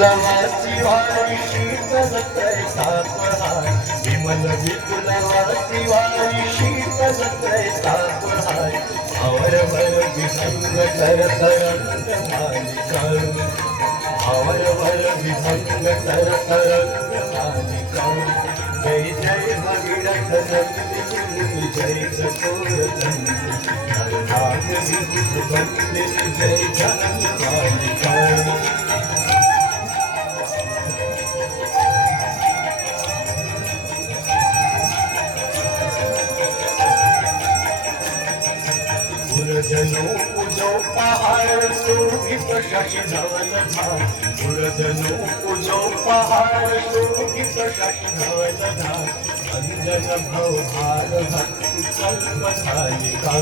विपुलवासी वारी शीतल त्रैतापहार विमल विपुलवासी वारी शीतल त्रैतापहार अवरवर विभंग कर तरंग मालिका अवरवर विभंग कर तरंग मालिका जय जय भगीरथ नंदिनी जय चकोर चंद्र नाग विभुत वंदे जय जनन मालिका पुरजनो पूजो पहाड़ शोभित शशि धवल धार पुरजनो पूजो पहाड़ शोभित शशि धवल धार अंजन भव भार भक्ति कल्प थालिका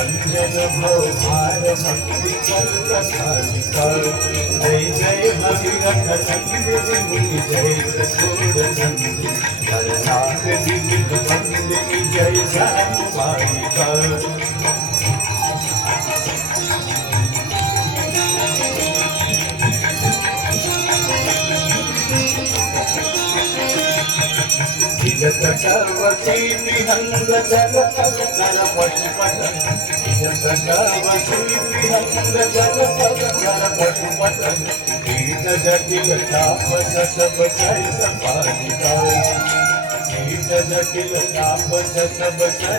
अंजन भव भार भक्ति कल्प थालिका जय जय भगीरथ नंदिनी मुनि जय चकोर चंद्र नाग विभुत वंदे जय जनन मालिका जगतवती विहंग जल कर पशुपतन जगतवती विहंग जल कर पशुपतन कीट जटिल तापस सब सै सपालिका कीट जटिल तापस सब सै